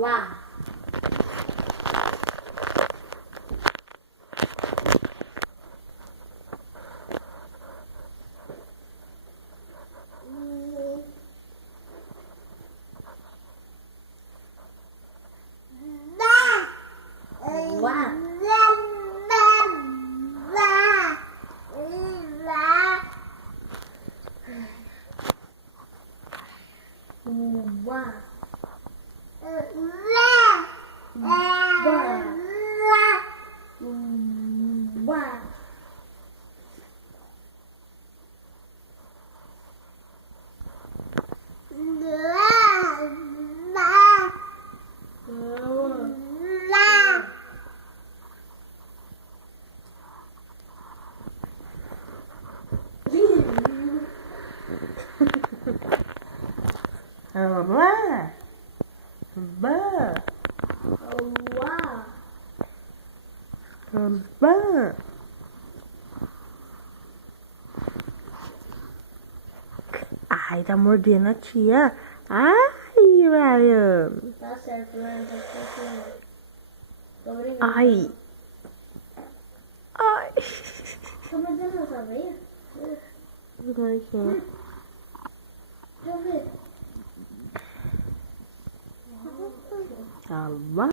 Uá. Uá. Uá. Uá. Vá. Vá. Uá. Vá. Ai, tá mordendo a tia. Ai, Ryan. Tá certo, né? Tô brincando. Ai. Ai. Tá mordendo essa veia? Deixa eu ver. Ah, vá.